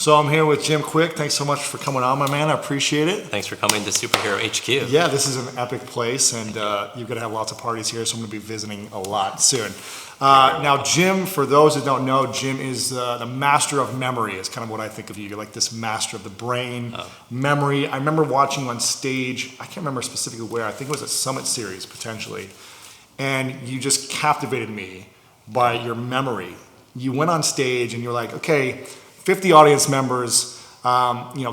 So I'm here with Jim Kwik. Thanks so much for coming on, my man. I appreciate it. Thanks for coming to Superhero HQ. Yeah, this is an epic place, and you're going to have lots of parties here, so I'm going to be visiting a lot soon. Now, Jim, for those that don't know, Jim is the master of memory is kind of what I think of you. You're like this master of the brain, memory. I remember watching you on stage. I can't remember specifically where. I think it was a Summit Series, potentially. And you just captivated me by your memory. You went on stage, and you're like, okay, 50 audience members,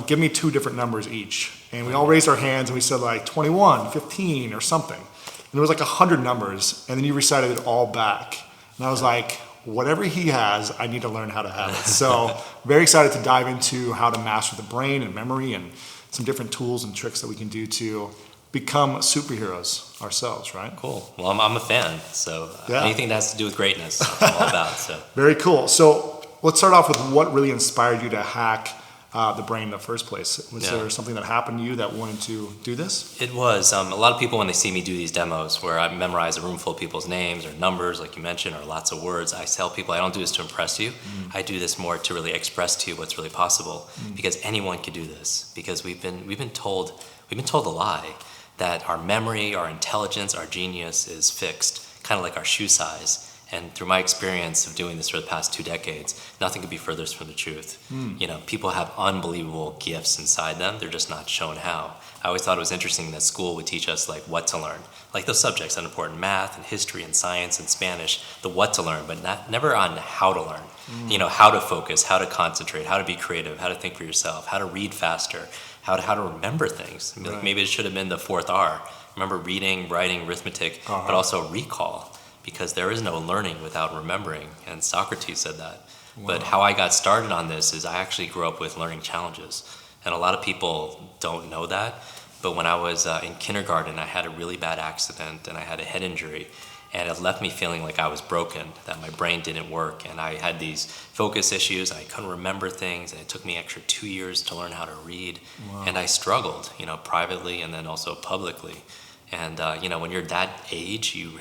give me two different numbers each. And we all raised our hands and we said like 21, 15 or something. And there was like 100 numbers, and then you recited it all back. And I was like, whatever he has, I need to learn how to have it. So very excited to dive into how to master the brain and memory and some different tools and tricks that we can do to become superheroes ourselves, right? Cool. Well, I'm a fan, so anything that has to do with greatness, I'm all about. So. Very cool. So let's start off with what really inspired you to hack the brain in the first place. Was there something that happened to you that wanted to do this? It was. A lot of people, when they see me do these demos where I memorize a room full of people's names or numbers, like you mentioned, or lots of words, I tell people I don't do this to impress you. I do this more to really express to you what's really possible, because anyone can do this. Because we've been told a lie that our memory, our intelligence, our genius is fixed, kind of like our shoe size. And through my experience of doing this for the past 2 decades, nothing could be furthest from the truth. People have unbelievable gifts inside them. They're just not shown how. I always thought it was interesting that school would teach us like what to learn, like those subjects that are important, math and history and science and Spanish, the what to learn, but never on how to learn. How to focus, how to concentrate, how to be creative, how to think for yourself, how to read faster, how to remember things. Like maybe it should have been the 4th R. Remember reading, writing, arithmetic, but also recall. Because there is no learning without remembering, and Socrates said that. But how I got started on this is I actually grew up with learning challenges, and a lot of people don't know that. But when I was in kindergarten, I had a really bad accident, and I had a head injury, and it left me feeling like I was broken, that my brain didn't work, and I had these focus issues. I couldn't remember things, and it took me extra 2 years to learn how to read, and I struggled, privately and then also publicly. And when you're that age, you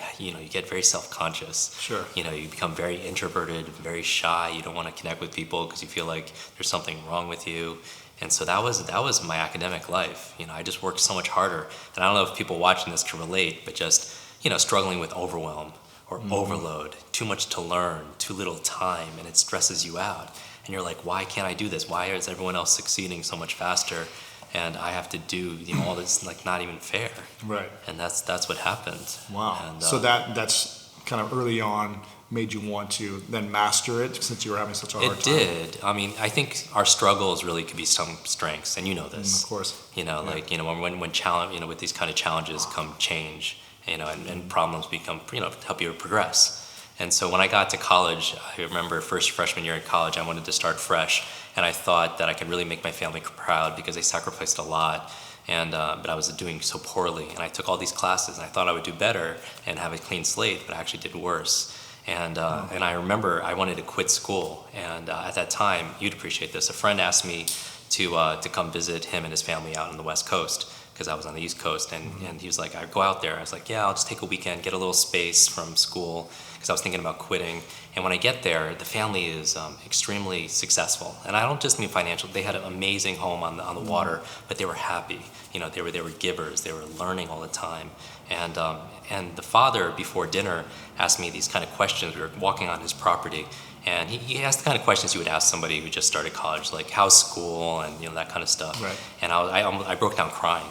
get very self-conscious. Sure. You become very introverted, very shy. You don't want to connect with people because you feel like there's something wrong with you. And so that was my academic life. I just worked so much harder. And I don't know if people watching this can relate, but just struggling with overwhelm or overload, too much to learn, too little time, and it stresses you out. And you're like, why can't I do this? Why is everyone else succeeding so much faster? And I have to do all this, like, not even fair. Right. And that's what happened. Wow. And, so that's kind of early on made you want to then master it since you were having such a hard time. It did. I mean, I think our struggles really could be some strengths, and you know this. Of course. When challenge, with these kind of challenges come change, and problems become, help you progress. And so when I got to college, I remember first freshman year in college, I wanted to start fresh. And I thought that I could really make my family proud because they sacrificed a lot. But I was doing so poorly. And I took all these classes, and I thought I would do better and have a clean slate, but I actually did worse. And I remember I wanted to quit school. And at that time, you'd appreciate this, a friend asked me to come visit him and his family out on the West Coast, because I was on the East Coast, and he was like, I'd go out there. I was like, I'll just take a weekend, get a little space from school, because I was thinking about quitting. And when I get there, the family is extremely successful. And I don't just mean financial. They had an amazing home on the water, but they were happy. They were givers. They were learning all the time. And the father, before dinner, asked me these kind of questions. We were walking on his property, and he asked the kind of questions you would ask somebody who just started college, like how's school and that kind of stuff. Right. And I broke down crying.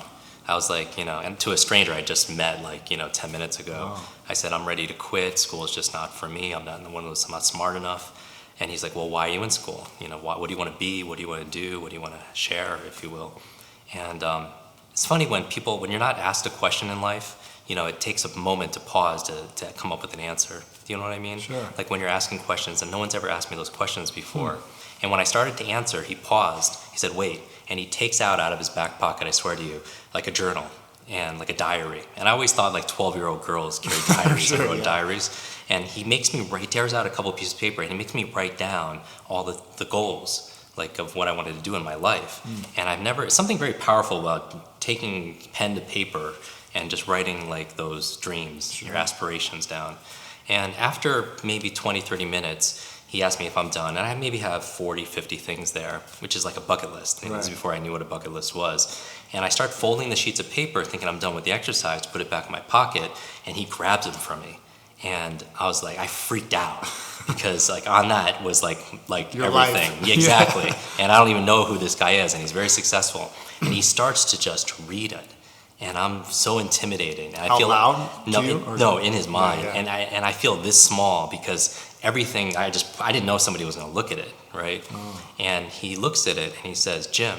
I was like, and to a stranger I just met 10 minutes ago. Wow. I said, I'm ready to quit. School is just not for me. I'm not smart enough. And he's like, well, why are you in school? What do you want to be? What do you want to do? What do you want to share, if you will? And it's funny when you're not asked a question in life, it takes a moment to pause to come up with an answer. Do you know what I mean? Sure. Like when you're asking questions, and no one's ever asked me those questions before. And when I started to answer, he paused. He said, wait. And he takes out of his back pocket, I swear to you, like a journal and like a diary. And I always thought like 12-year-old girls carry diaries and wrote diaries. And he tears out a couple of pieces of paper, and he makes me write down all the goals, like of what I wanted to do in my life. And something very powerful about taking pen to paper and just writing like those dreams, your aspirations down. And after maybe 20, 30 minutes, he asked me if I'm done, and I maybe have 40, 50 things there, which is like a bucket list. And this is before I knew what a bucket list was. And I start folding the sheets of paper, thinking I'm done with the exercise, put it back in my pocket, and he grabs them from me. And I was like, I freaked out because like on that was like Your everything. life. Yeah, exactly. And I don't even know who this guy is, and he's very successful. And he starts to just read it. And I'm so intimidated. And I Out feel loud no, to you? no, in his mind. Yeah. And I feel this small because everything I didn't know somebody was going to look at it, right? And he looks at it and he says, Jim,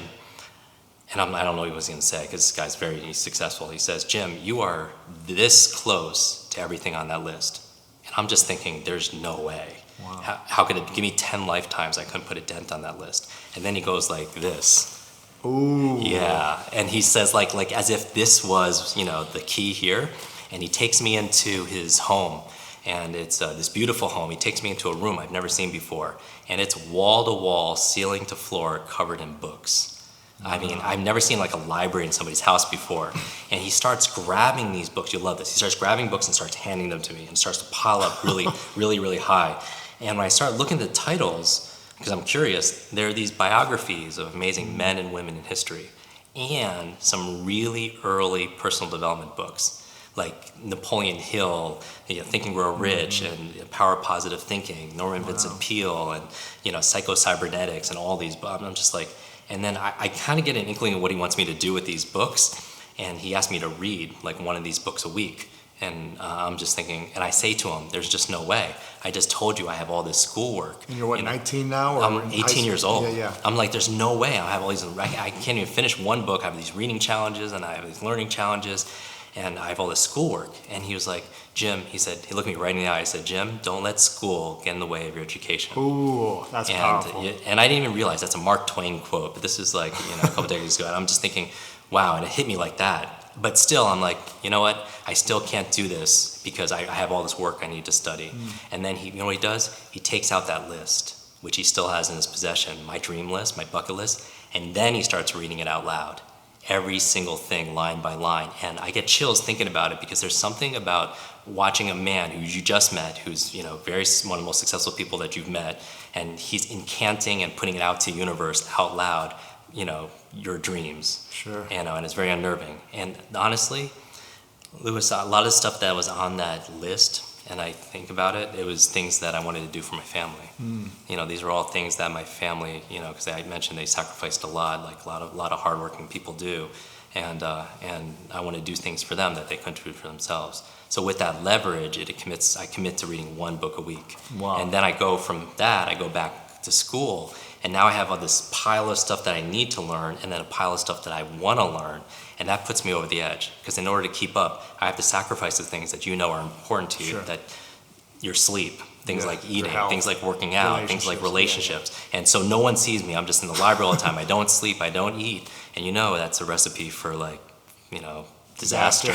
and I don't know what he was going to say because this guy's he's successful. He says, Jim, you are this close to everything on that list. And I'm just thinking, there's no way. Wow. How could it give me 10 lifetimes I couldn't put a dent on that list? And then he goes like this. Ooh. Yeah, and he says like as if this was, the key here, and he takes me into his home, and it's this beautiful home. He takes me into a room I've never seen before, and it's wall to wall, ceiling to floor, covered in books. I mean, I've never seen like a library in somebody's house before. And he starts grabbing these books. You'll love this. He starts grabbing books and starts handing them to me, and starts to pile up really, really, really high. And when I start looking at the titles, because I'm curious, there are these biographies of amazing men and women in history, and some really early personal development books, like Napoleon Hill, Think and Grow Rich, and Power of Positive Thinking, Norman Vincent Peale, and Psycho-Cybernetics, and all these. I'm just like, and then I kind of get an inkling of what he wants me to do with these books, and he asked me to read like one of these books a week. And I'm just thinking, and I say to him, there's just no way. I just told you I have all this schoolwork. And you're 19 now? Or I'm 18 years old. Yeah. I'm like, there's no way I have all these, I can't even finish one book. I have these reading challenges, and I have these learning challenges, and I have all this schoolwork. And he was like, Jim, he looked me right in the eye. He said, Jim, don't let school get in the way of your education. Ooh, that's powerful. And I didn't even realize that's a Mark Twain quote, but this is like, a couple decades ago. And I'm just thinking, wow, and it hit me like that. But still, I'm like, you know what? I still can't do this because I have all this work I need to study. And then you know what he does? He takes out that list, which he still has in his possession, my dream list, my bucket list, and then he starts reading it out loud. Every single thing, line by line. And I get chills thinking about it because there's something about watching a man who you just met, who's one of the most successful people that you've met, and he's incanting and putting it out to the universe out loud, your dreams. Sure. And it's very unnerving. And honestly, Lewis, a lot of stuff that was on that list, and I think about it, it was things that I wanted to do for my family. These are all things that my family, because I mentioned they sacrificed a lot, like a lot of hardworking people do, and I want to do things for them that they couldn't do for themselves. So with that leverage, I commit to reading one book a week. Wow. And then I go back to school. And now I have all this pile of stuff that I need to learn, and then a pile of stuff that I want to learn, and that puts me over the edge. Because in order to keep up, I have to sacrifice the things that are important to you, Sure. that your sleep, things like your eating, health, things like working out, things like relationships. Yeah. And so no one sees me. I'm just in the library all the time. I don't sleep, I don't eat. And that's a recipe for disaster.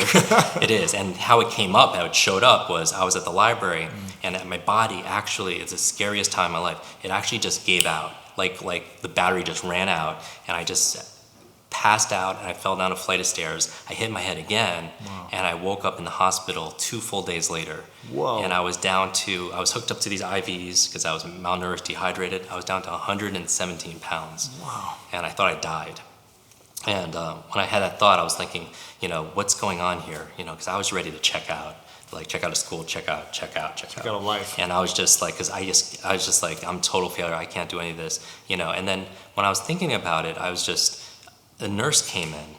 It is. And how it came up, how it showed up was I was at the library, and my body actually, it's the scariest time in my life. It actually just gave out. Like the battery just ran out, and I just passed out, and I fell down a flight of stairs. I hit my head again, and I woke up in the hospital 2 full days later. Whoa. And I was hooked up to these IVs because I was malnourished, dehydrated. I was down to 117 pounds. Wow. And I thought I died. And when I had that thought, I was thinking, what's going on here? Because I was ready to check out. Check out of school, check out of life. And I was just like, because I was just like, I'm total failure. I can't do any of this, And then when I was thinking about it, a nurse came in,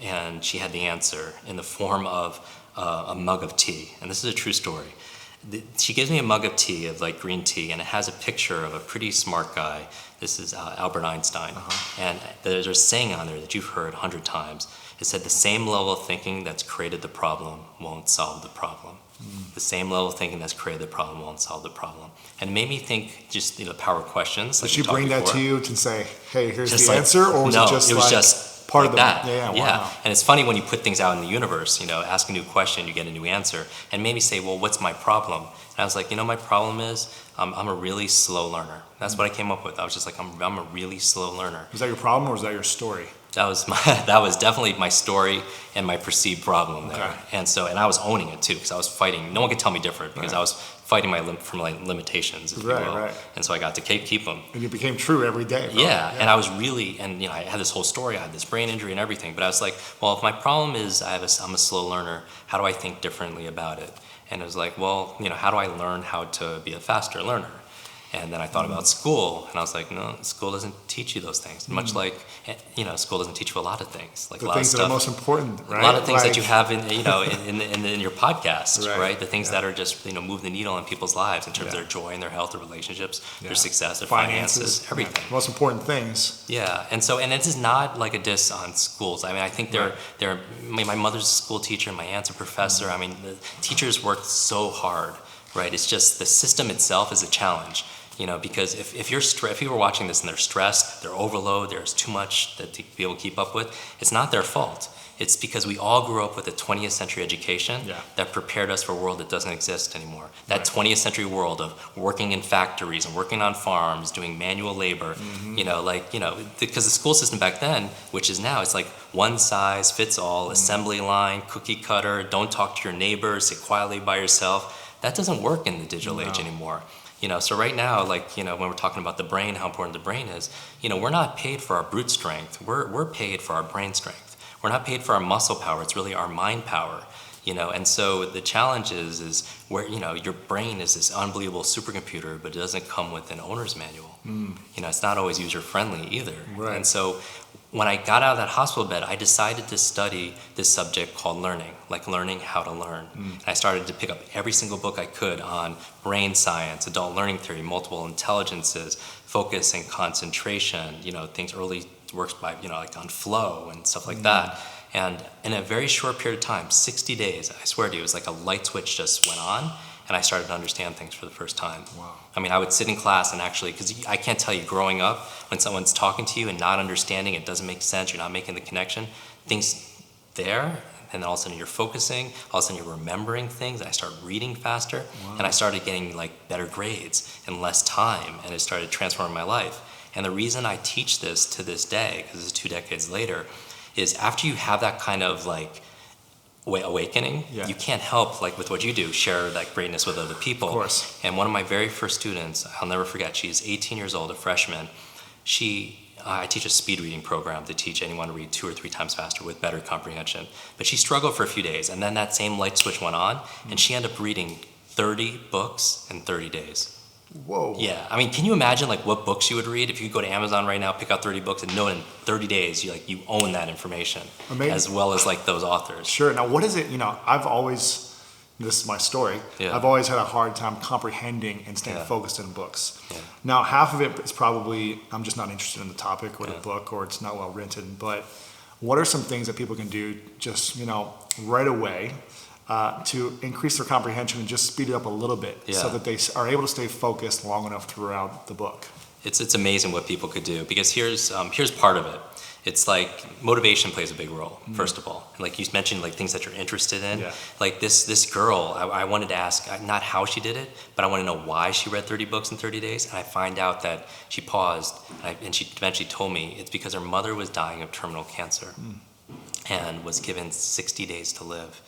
and she had the answer in the form of a mug of tea. And this is a true story. She gives me a mug of tea, of green tea, and it has a picture of a pretty smart guy. This is Albert Einstein. And there's a saying on there that you've heard 100 times. It said, the same level of thinking that's created the problem won't solve the problem. The same level of thinking that's created the problem won't solve the problem. And it made me think just, power questions. Did she bring that to you to say, hey, here's just the answer? Or was no, it just was just part like of that? Yeah, Yeah. wow. And it's funny when you put things out in the universe, ask a new question, you get a new answer. And maybe say, well, what's my problem? And I was like, my problem is I'm a really slow learner. That's what I came up with. I was just like, I'm a really slow learner. Was that your problem, or was that your story? that was definitely my story and my perceived problem there. Okay. And I was owning it too, because I was fighting. No one could tell me different, because I was fighting for my limitations, if you will. Right. And so I got to keep them. And it became true every day. Yeah, and I was really, and I had this whole story. I had this brain injury and everything. But I was like, well, if my problem is I'm a slow learner, how do I think differently about it? And it was like, well, how do I learn how to be a faster learner? And then I thought about school, and I was like, no, school doesn't teach you those things. Much like, school doesn't teach you a lot of things. Like The a lot things of that stuff. are most important, right? A lot of things Like, that you have in your podcast, Right. right? The things that are just, move the needle in people's lives in terms of their joy and their health, their relationships, their success, their finances, everything. Yeah. Most important things. Yeah, and this is not like a diss on schools. I mean, I think my mother's a school teacher, my aunt's a professor. I mean, the teachers work so hard, right? It's just the system itself is a challenge. Because if people are watching this and they're stressed, they're overloaded, there's too much that to be able to keep up with, it's not their fault. It's because we all grew up with a 20th century education that prepared us for a world that doesn't exist anymore. That 20th century world of working in factories and working on farms, doing manual labor, because the school system back then, which is now, it's like one size fits all, assembly line, cookie cutter, don't talk to your neighbors, sit quietly by yourself. That doesn't work in the digital age anymore. So right now, when we're talking about the brain, how important the brain is, we're not paid for our brute strength. We're paid for our brain strength. We're not paid for our muscle power. It's really our mind power. And so the challenge is where, your brain is this unbelievable supercomputer, but it doesn't come with an owner's manual. It's not always user-friendly either. Right. And so when I got out of that hospital bed, I decided to study this subject called learning, like learning how to learn. And I started to pick up every single book I could on brain science, adult learning theory, multiple intelligences, focus and concentration, things early works by, like on flow and stuff like that. And in a very short period of time, 60 days, I swear to you, it was like a light switch just went on, and I started to understand things for the first time. Wow. I mean, I would sit in class and actually, because I can't tell you, growing up, when someone's talking to you and not understanding, it doesn't make sense, you're not making the connection, things there, and then all of a sudden you're focusing, all of a sudden you're remembering things, and I started reading faster, and I started getting better grades in less time, and it started transforming my life. And the reason I teach this to this day, because it's 2 decades later, is after you have that kind of awakening, you can't help, with what you do, share that greatness with other people. Of course. And one of my very first students, I'll never forget, she's 18 years old, a freshman. I teach a speed reading program to teach anyone to read 2 or 3 times faster with better comprehension. But she struggled for a few days, and then that same light switch went on, and she ended up reading 30 books in 30 days. Whoa. Yeah, I mean, can you imagine what books you would read if you go to Amazon right now, pick out 30 books, and know in 30 days you own that information, Amazing. as well as those authors. Sure. Now, what is it? I've always, this is my story. Yeah. I've always had a hard time comprehending and staying focused in books. Yeah. Now, half of it is probably I'm just not interested in the topic or the book, or it's not well written. But what are some things that people can do just right away? To increase their comprehension and just speed it up a little bit so that they are able to stay focused long enough throughout the book. It's amazing what people could do, because here's part of it. It's motivation plays a big role, first of all. And you mentioned things that you're interested in. Yeah. This girl, I wanted to ask not how she did it, but I want to know why she read 30 books in 30 days. And I find out that she paused and she eventually told me it's because her mother was dying of terminal cancer and was given 60 days to live.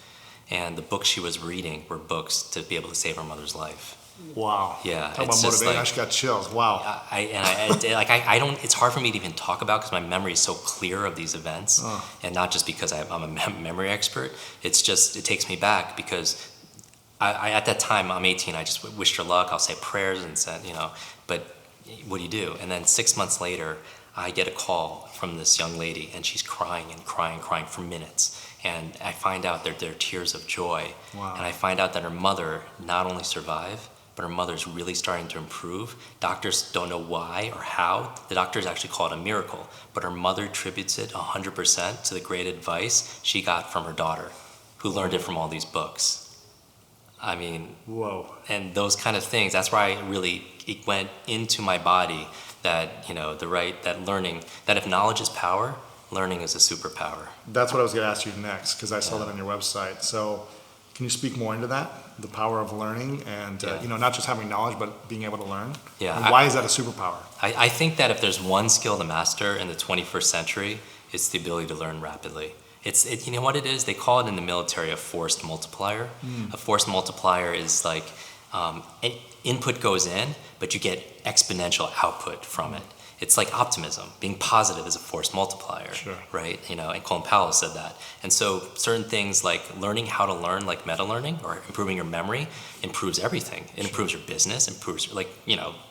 And the books she was reading were books to be able to save her mother's life. Wow. Yeah. Talk about motivation. I just got chills. Wow. I don't. It's hard for me to even talk about because my memory is so clear of these events, and not just because I'm a memory expert. It's just it takes me back because at that time I'm 18. I just wished her luck. I'll say prayers and said But what do you do? And then 6 months later, I get a call from this young lady, and she's crying and crying and crying for minutes. And I find out that they're tears of joy. Wow. And I find out that her mother not only survived, but her mother's really starting to improve. Doctors don't know why or how. The doctors actually call it a miracle. But her mother attributes it 100% to the great advice she got from her daughter, who learned it from all these books. I mean, whoa. And those kind of things, that's why it went into my body that, that learning, that if knowledge is power, learning is a superpower. That's what I was going to ask you next, because I saw that on your website. So can you speak more into that? The power of learning and, not just having knowledge, but being able to learn? Yeah. And why is that a superpower? I think that if there's one skill to master in the 21st century, It's the ability to learn rapidly. You know what it is? They call it in the military a forced multiplier. A forced multiplier is like input goes in, but you get exponential output from it. It's like optimism. Being positive is a force multiplier, right? And Colin Powell said that. And so certain things like learning how to learn, like meta learning or improving your memory, improves everything. It improves your business, improves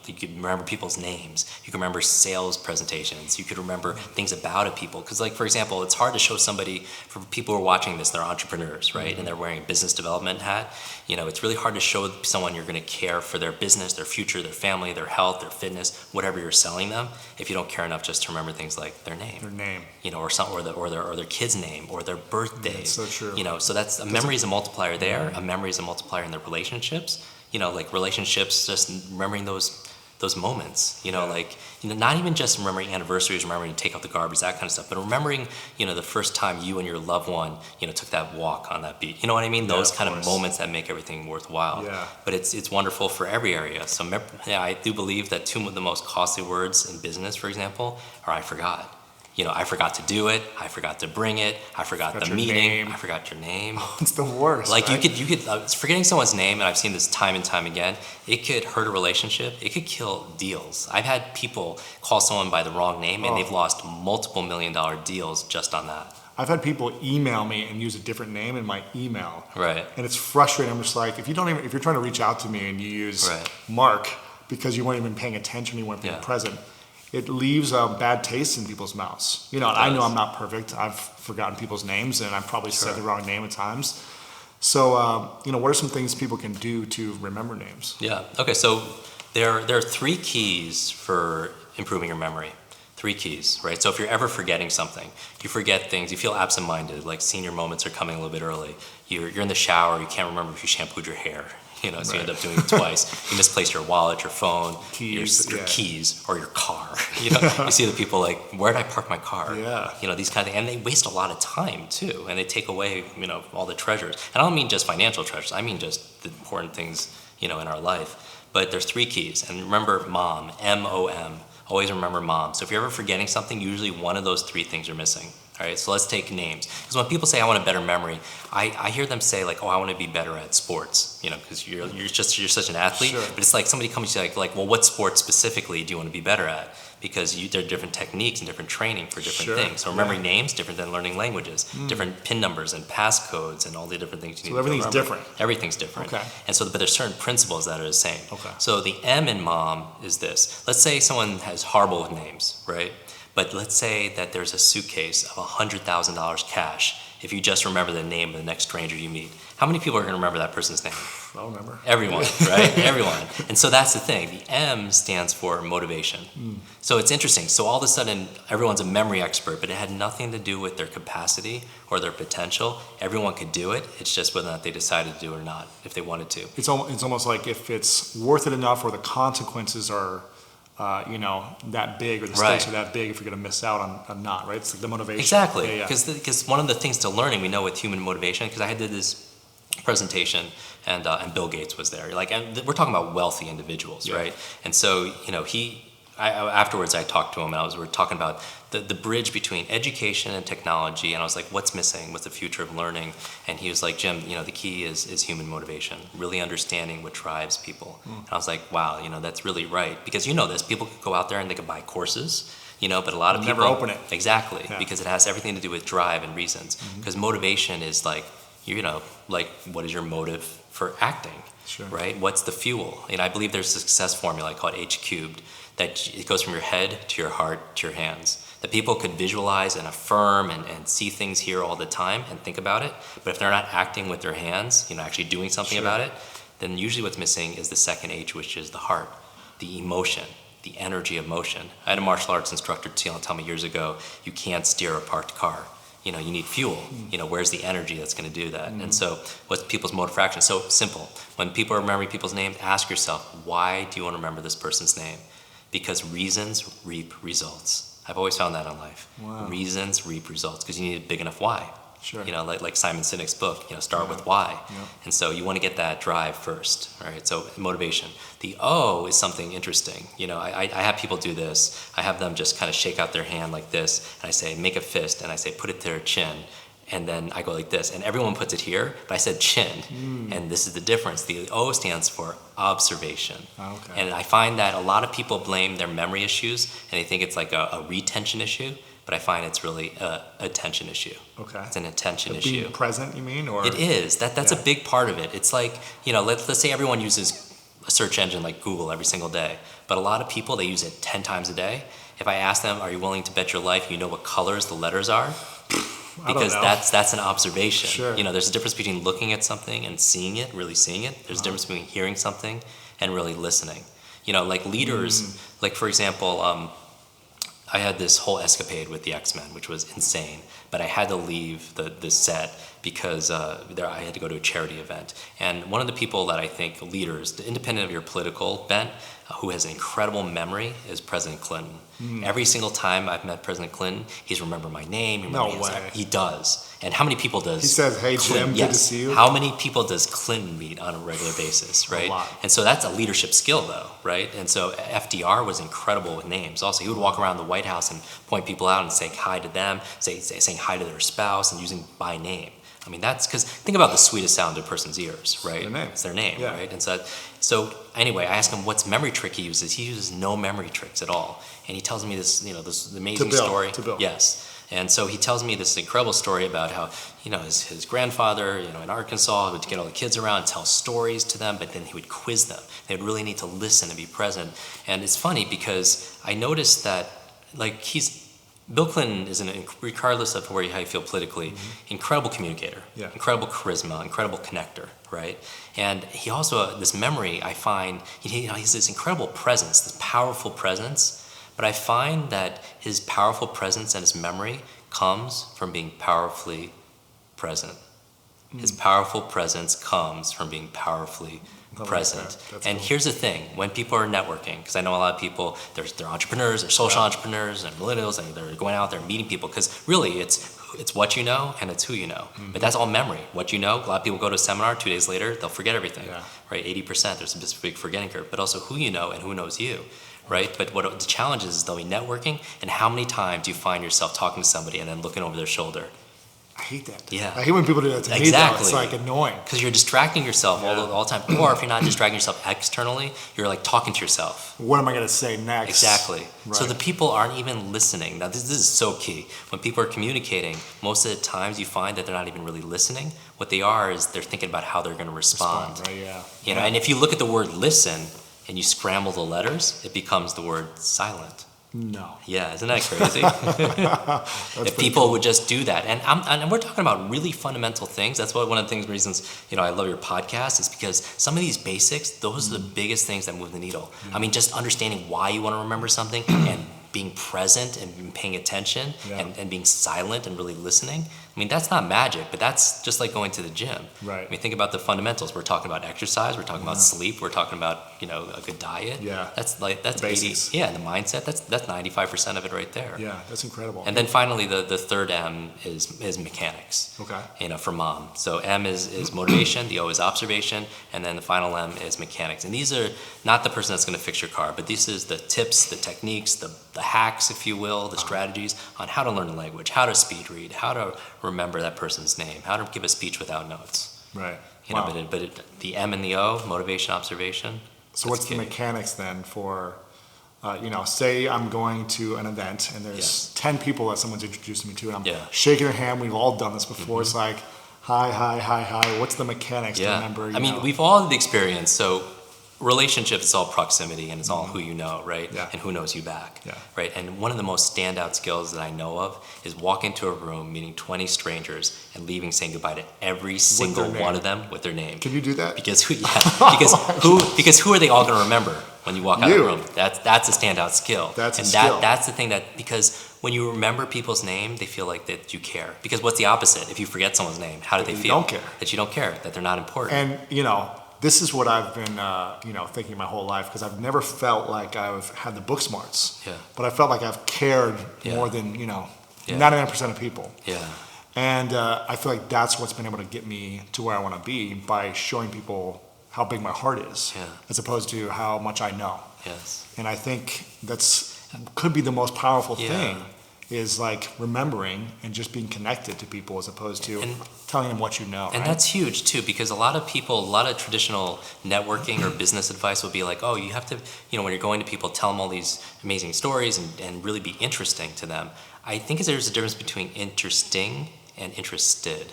you can remember people's names. You can remember sales presentations. You could remember things about people. Because like, for example, it's hard to show somebody, for people who are watching this, they're entrepreneurs, right? And they're wearing a business development hat. It's really hard to show someone you're going to care for their business, their future, their family, their health, their fitness, whatever you're selling them, if you don't care enough just to remember things like their name. Or their kid's name, or their birthday. That's so true. So that's a memory is a multiplier there. A memory is a multiplier in their relationships. Like relationships, just remembering those moments. Not even just remembering anniversaries, remembering to take out the garbage, that kind of stuff, but remembering, the first time you and your loved one, took that walk on that beach. You know what I mean? Those kind of moments that make everything worthwhile. Yeah. But it's wonderful for every area. So I do believe that two of the most costly words in business, for example, are I forgot. I forgot to do it. I forgot to bring it. I forgot the meeting. Name. I forgot your name. Oh, it's the worst. Like right? you could forgetting someone's name, and I've seen this time and time again. It could hurt a relationship. It could kill deals. I've had people call someone by the wrong name, and they've lost multiple $1 million deals just on that. I've had people email me and use a different name in my email. Right. And it's frustrating. I'm just like, if you're trying to reach out to me and you use Mark because you weren't even paying attention, you weren't being present, it leaves a bad taste in people's mouths. I know I'm not perfect. I've forgotten people's names, and I've probably said the wrong name at times. So, what are some things people can do to remember names? Yeah. Okay. So there are 3 keys for improving your memory. 3 keys, right? So if you're ever forgetting something, you forget things, you feel absent-minded, like senior moments are coming a little bit early. You're in the shower, you can't remember if you shampooed your hair. So you end up doing it twice. You misplace your wallet, your phone, your keys, or your car. You see the people like, where did I park my car? Yeah. These kind of things. And they waste a lot of time too. And they take away, all the treasures. And I don't mean just financial treasures. I mean just the important things, in our life. But there's 3 keys. And remember MOM, M-O-M. Always remember MOM. So if you're ever forgetting something, usually one of those 3 things are missing. All right, so let's take names. Because when people say I want a better memory, I hear them say like, oh, I want to be better at sports, because you're such an athlete. Sure. But it's like somebody comes to you like, well, what sport specifically do you want to be better at? Because there are different techniques and different training for different things. So remembering names different than learning languages, different PIN numbers and passcodes and all the different things you need to remember. Everything's different. Everything's different. Okay. And so, but there's certain principles that are the same. Okay. So the M in MOM is this. Let's say someone has horrible with names, right? But let's say that there's a suitcase of $100,000 cash if you just remember the name of the next stranger you meet. How many people are going to remember that person's name? I'll remember. Everyone, right? Everyone. And so that's the thing. The M stands for motivation. So it's interesting. So all of a sudden, everyone's a memory expert, but it had nothing to do with their capacity or their potential. Everyone could do it. It's just whether or not they decided to do it or not, if they wanted to. It's almost like if it's worth it enough or the consequences are that big, or the stakes are that big, if you're going to miss out on not, right? It's like the motivation. Exactly. Because one of the things to learning, we know with human motivation, because I did this presentation and Bill Gates was there. And we're talking about wealthy individuals, right? And so, afterwards I talked to him and we were talking about the bridge between education and technology, and I was like, what's missing? What's the future of learning? And he was like, Jim, the key is human motivation, really understanding what drives people. And I was like, wow, that's really right. Because this, people could go out there and they could buy courses, but a lot of people never open it. Exactly, because it has everything to do with drive and reasons. Because motivation is like, like what is your motive for acting? Sure. Right? What's the fuel? And I believe there's a success formula called H cubed, that it goes from your head to your heart to your hands. That people could visualize and affirm and see things here all the time and think about it. But if they're not acting with their hands, actually doing something about it, then usually what's missing is the second H, which is the heart, the emotion, the energy of motion. I had a martial arts instructor tell me years ago, you can't steer a parked car. You need fuel. Where's the energy that's going to do that? And so what's people's motive for action? So simple. When people are remembering people's names, ask yourself, why do you want to remember this person's name? Because reasons reap results. I've always found that in life. Wow. Reasons reap results, because you need a big enough why. Sure. Like Simon Sinek's book, start with why. Yeah. And so you want to get that drive first, right? So motivation. The O is something interesting. I have people do this. I have them just kind of shake out their hand like this, and I say, make a fist, and I say, put it to their chin. And then I go like this, and everyone puts it here, but I said chin, and this is the difference. The O stands for observation. Okay. And I find that a lot of people blame their memory issues, and they think it's like a retention issue, but I find it's really a attention issue. Okay. It's an attention Being issue. present, you mean? Or It is. That's a big part of it. It's like, let's say everyone uses a search engine like Google every single day, but a lot of people, they use it 10 times a day. If I ask them, are you willing to bet your life you know what colors the letters are? Because that's an observation. Sure. There's a difference between looking at something and seeing it, really seeing it. There's a difference between hearing something and really listening. Like leaders, like for example, I had this whole escapade with the X-Men, which was insane, but I had to leave the set because I had to go to a charity event. And one of the people that I think leaders, independent of your political bent, who has an incredible memory is President Clinton. Every single time I've met President Clinton, he's remembered my name. No way. He does. And how many people does He says, hey, Jim, good to see you? How many people does Clinton meet on a regular basis, right? A lot. And so that's a leadership skill, though, right? And so FDR was incredible with names. Also, he would walk around the White House and point people out and say hi to them, saying hi to their spouse and using by name. I mean, that's because think about the sweetest sound to a person's ears, right? Their name. It's their name, Yeah. right? And so anyway, I asked him what's memory trick he uses. He uses no memory tricks at all. And he tells me this, this amazing story. To build. Yes. And so he tells me this incredible story about how, his grandfather, in Arkansas would get all the kids around and tell stories to them, but then he would quiz them. They would really need to listen and be present. And it's funny because I noticed that, Bill Clinton is, regardless of how you feel politically, incredible communicator, incredible charisma, incredible connector, right? And he also, this memory, I find, he has this incredible presence, this powerful presence, but I find that his powerful presence and his memory comes from being powerfully present. His powerful presence comes from being powerfully present. And here's the thing, when people are networking, because I know a lot of people, they're entrepreneurs, they're social entrepreneurs, and millennials, and they're going out there meeting people, because really it's what you know and it's who you know. But that's all memory. What you know, a lot of people go to a seminar, 2 days later, they'll forget everything, right? 80%, there's a big forgetting curve, but also who you know and who knows you. Right? But what the challenge is though in networking, and how many times do you find yourself talking to somebody and then looking over their shoulder? I hate that. Yeah. I hate when people do that to me, though. Exactly. It's like annoying. Because you're distracting yourself all the time. Or if you're not distracting yourself externally, you're like talking to yourself. What am I going to say next? Exactly. Right. So the people aren't even listening. Now this is so key. When people are communicating, most of the times you find that they're not even really listening. What they are is they're thinking about how they're going to respond. Right, yeah. And if you look at the word listen and you scramble the letters, it becomes the word silent. No. Yeah, isn't that crazy? If people would just do that, and we're talking about really fundamental things. That's one of the reasons I love your podcast is because some of these basics, those are the biggest things that move the needle. I mean, just understanding why you want to remember something and being present and paying attention and being silent and really listening. I mean, that's not magic, but that's just like going to the gym. Right. I mean, think about the fundamentals. We're talking about exercise. We're talking about sleep. We're talking about a good diet. Yeah. That's Basics. 80. Yeah, the mindset. That's 95% of it right there. Yeah, that's incredible. And then finally, the third M is mechanics. Okay. For mom. So M is motivation. The O is observation, and then the final M is mechanics. And these are not the person that's going to fix your car, but this is the tips, the techniques, the hacks, if you will, the strategies on how to learn a language, how to speed read, how to remember that person's name, how to give a speech without notes. Right. But the M and the O, motivation, observation. So what's the mechanics then for, say I'm going to an event and there's 10 people that someone's introduced me to, and I'm shaking their hand. We've all done this before. It's like, hi. What's the mechanics to remember? I mean, we've all had the experience. So relationships, it's all proximity and it's all who you know, right? Yeah. And who knows you back, Yeah. right? And one of the most standout skills that I know of is walking into a room, meeting 20 strangers, and leaving saying goodbye to every single one of them with their name. Can you do that? Because who are they all going to remember when you walk out of the room? That's a standout skill. That's a skill. That's the thing because when you remember people's name, they feel like that you care. Because what's the opposite? If you forget someone's name, how do they feel? You don't care. That you don't care, that they're not important. And, this is what I've been, thinking my whole life, because I've never felt like I've had the book smarts. Yeah. But I felt like I've cared more than, 99% of people. Yeah. And I feel like that's what's been able to get me to where I want to be, by showing people how big my heart is, as opposed to how much I know. Yes. And I think could be the most powerful thing, is like remembering and just being connected to people as opposed to telling them what you know. And that's huge too, because a lot of traditional networking or business advice will be like, oh, you have to, when you're going to people, tell them all these amazing stories and really be interesting to them. I think there's a difference between interesting and interested.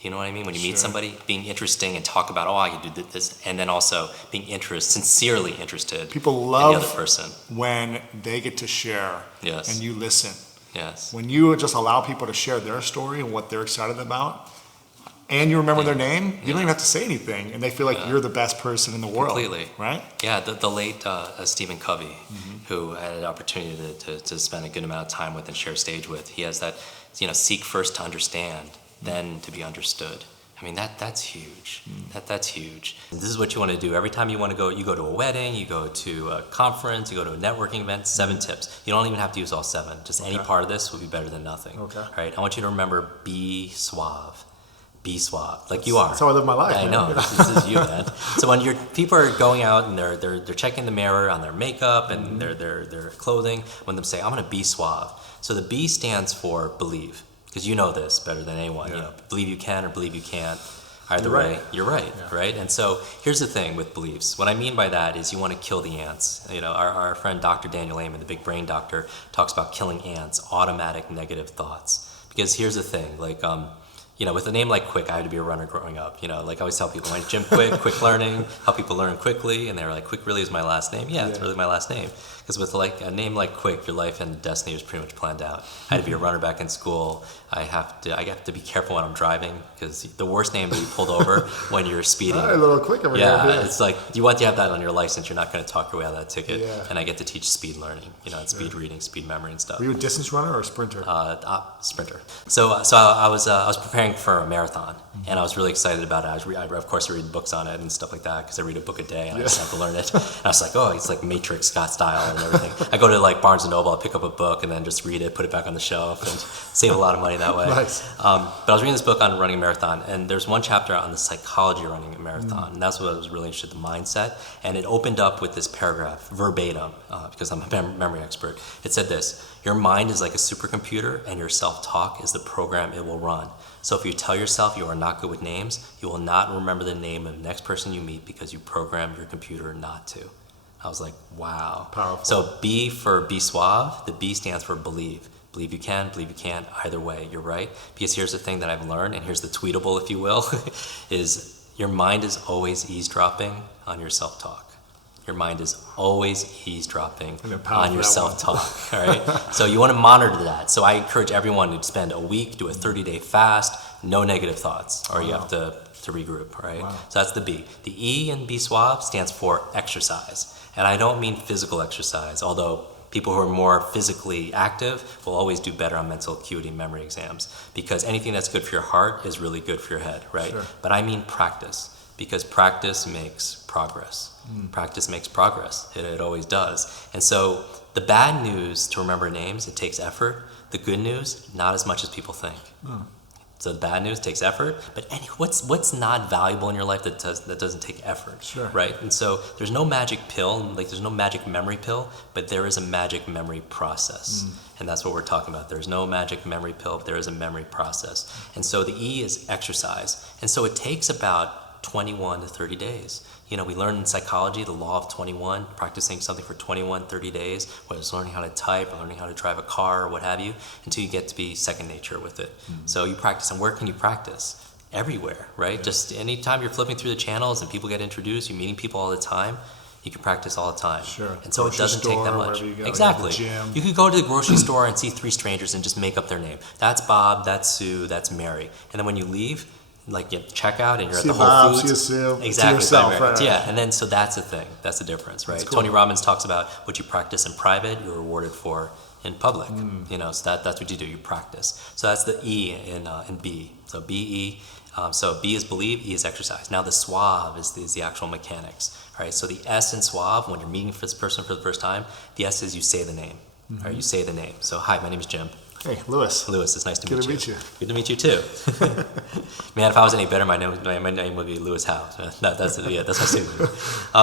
You know what I mean? When you meet somebody, being interesting and talk about, oh, I can do this, and then also being sincerely interested people love in the other person. When they get to share and you listen. Yes. When you just allow people to share their story and what they're excited about, and you remember their name, you don't even have to say anything, and they feel like you're the best person in the world. Completely. Right? Yeah, the late Stephen Covey, who I had an opportunity to spend a good amount of time with and share stage with, he has that, seek first to understand, then to be understood. I mean, that's huge. That's huge. And this is what you want to do. Every time you want to go, you go to a wedding, you go to a conference, you go to a networking event, 7 tips. You don't even have to use all 7. Just any part of this will be better than nothing. Okay. Right? I want you to remember, be suave. Be suave, like you are. That's how I live my life. I know. This is you, man. So when people are going out and they're checking the mirror on their makeup and their clothing, when them say, I'm going to be suave. So the B stands for believe. Because you know this better than anyone. Believe you can or believe you can't. Either way, you're right, right? And so here's the thing with beliefs. What I mean by that is you want to kill the ants. Our friend Dr. Daniel Amen, the big brain doctor, talks about killing ants, automatic negative thoughts. Because here's the thing, with a name like Kwik, I had to be a runner growing up. Like I always tell people, my Jim Kwik, Kwik Learning, help people learn quickly. And they were like, Kwik really is my last name? Yeah, it's really my last name. Because with a name like Kwik, your life and destiny was pretty much planned out. I had to be a runner back in school. I have to be careful when I'm driving, because the worst name to be pulled over when you're speeding. A little quick over here. Yeah, it's like you want to have that on your license. You're not going to talk your way out of that ticket. Yeah. And I get to teach speed learning, and speed reading, speed memory, and stuff. Were you a distance runner or a sprinter? Sprinter. So I was preparing for a marathon, and I was really excited about it. I of course read books on it and stuff like that, because I read a book a day and I just have to learn it. And I was like, oh, it's like Matrix Scott style and everything. I go to like Barnes and Noble, I'll pick up a book and then just read it, put it back on the shelf, and save a lot of money that way. Nice. But I was reading this book on running a marathon, and there's one chapter on the psychology of running a marathon, and that's what I was really interested in, the mindset. And it opened up with this paragraph, verbatim, because I'm a memory expert. It said this: your mind is like a supercomputer, and your self-talk is the program it will run. So if you tell yourself you are not good with names, you will not remember the name of the next person you meet because you programmed your computer not to. I was like, wow. Powerful. So B for be suave, the B stands for believe. Believe you can, believe you can't, either way, you're right. Because here's the thing that I've learned, and here's the tweetable, if you will, is your mind is always eavesdropping on your self-talk. Your mind is always eavesdropping on your self-talk, all right? So you want to monitor that. So I encourage everyone to spend a week, do a 30-day fast, no negative thoughts, or you have to regroup, right? Wow. So that's the B. The E in Be Suave stands for exercise. And I don't mean physical exercise, although people who are more physically active will always do better on mental acuity memory exams, because anything that's good for your heart is really good for your head, right? Sure. But I mean practice, because practice makes progress. Practice makes progress. It always does. And so the bad news to remember names, it takes effort. The good news, not as much as people think. So the bad news takes effort, but what's not valuable in your life that doesn't take effort, sure. Right? And so there's no magic pill, like there's no magic memory pill, but there is a magic memory process. And that's what we're talking about. There's no magic memory pill, but there is a memory process. And so the E is exercise. And so it takes about 21 to 30 days. We learn in psychology the law of 21, practicing something for 21, 30 days, whether it's learning how to type or learning how to drive a car or what have you, until you get to be second nature with it. So you practice. And where can you practice? Everywhere, right? Just anytime you're flipping through the channels and people get introduced, you're meeting people all the time, you can practice all the time. Sure. And so it doesn't take that much. You go, exactly. The gym. You could go to the grocery store and see 3 strangers and just make up their name. That's Bob, that's Sue, that's Mary. And then when you leave, like you check out and you're at the Whole Foods. Exactly. Yourself, right? Yeah, and then so that's the thing. That's the difference, right? Cool. Tony Robbins talks about what you practice in private, you're rewarded for in public. So that's what you do. You practice. So that's the E in B. So B-E. So B is believe, E is exercise. Now the suave is the actual mechanics. All right. So the S in suave, when you're meeting this person for the first time, the S is you say the name. All right, you say the name. So hi, my name is Jim. Hey, Lewis. Lewis, it's nice to Good meet to you. meet you. Good to meet you too. Man, if I was any better, my name would be Lewis Howe. That's my pseudonym.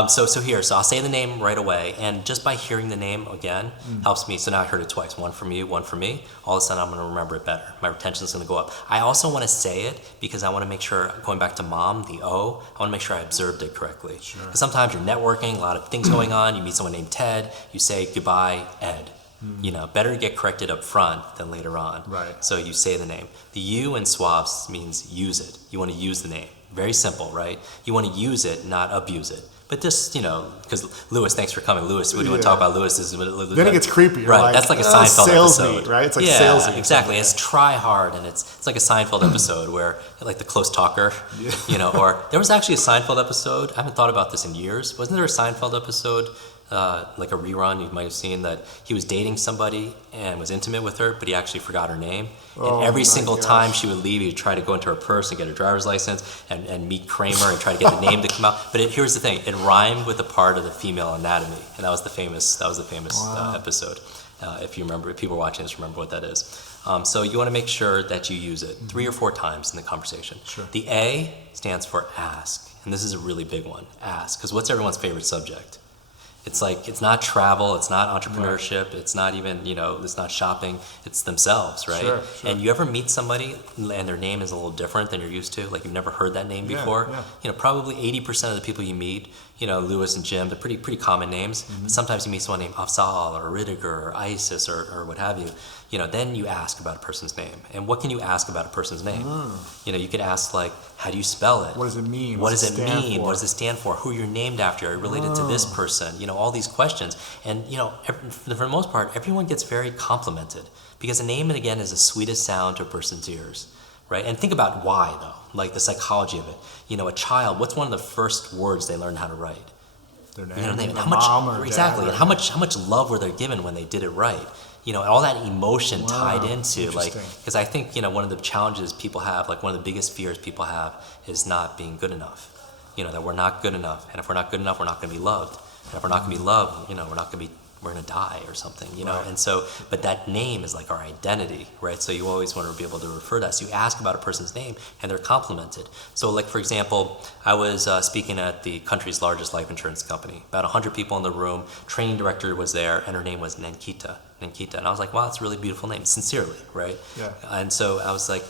So I'll say the name right away, and just by hearing the name again helps me. So now I heard it twice, one from you, one from me. All of a sudden, I'm going to remember it better. My retention is going to go up. I also want to say it because I want to make sure, going back to mom, the O, I want to make sure I observed it correctly. Sure. Because sometimes you're networking, a lot of things going on. You meet someone named Ted. You say goodbye, Ed. Better to get corrected up front than later on. Right. So you say the name. The U in SWABs means use it. You want to use the name. Very simple, right? You want to use it, not abuse it. But just, because Lewis, thanks for coming. Lewis, we want to talk about Lewis. Then it gets creepy. Right, that's like a Seinfeld salesy, episode. Right? It's like yeah, salesy. Exactly. It's try hard, and it's like a Seinfeld episode where, like the close talker, or there was actually a Seinfeld episode. I haven't thought about this in years. Wasn't there a Seinfeld episode, like a rerun you might have seen, that he was dating somebody and was intimate with her, but he actually forgot her name. And every single time she would leave, he'd try to go into her purse and get her driver's license and meet Kramer and try to get the name to come out. But here's the thing: it rhymed with a part of the female anatomy, and that was the famous episode. If you remember, if people watching this remember what that is. So you want to make sure that you use it 3 or 4 times in the conversation. Sure. The A stands for ask, and this is a really big one. Ask, because what's everyone's favorite subject? It's like, it's not travel, it's not entrepreneurship, right. It's not even, it's not shopping, it's themselves, right? Sure. And you ever meet somebody and their name is a little different than you're used to, like you've never heard that name before? Yeah. Probably 80% of the people you meet, Lewis and Jim, they're pretty common names. But sometimes you meet someone named Afzal or Riddiger or Isis or what have you. Then you ask about a person's name. And what can you ask about a person's name? You could ask, like, how do you spell it? What does it mean? What does it mean? What does it stand for? Who you're named after? Are you related to this person? All these questions. And, for the most part, everyone gets very complimented because a name, again, is the sweetest sound to a person's ears, right? And think about why, though, like the psychology of it. A child, what's one of the first words they learn how to write? Their name. And Their how much, mom or exactly, dad, and how much love were they given when they did it right? And all that emotion tied into, like, because I think, one of the challenges people have, like one of the biggest fears people have is not being good enough. That we're not good enough. And if we're not good enough, we're not going to be loved. And if we're not going to be loved, we're going to die or something, Right. And so, but that name is like our identity, right? So you always want to be able to refer that. So you ask about a person's name and they're complimented. So like, for example, I was speaking at the country's largest life insurance company, about 100 people in the room, training director was there, and her name was Nankita. And I was like, wow, that's a really beautiful name, sincerely, right? Yeah. And so I was like,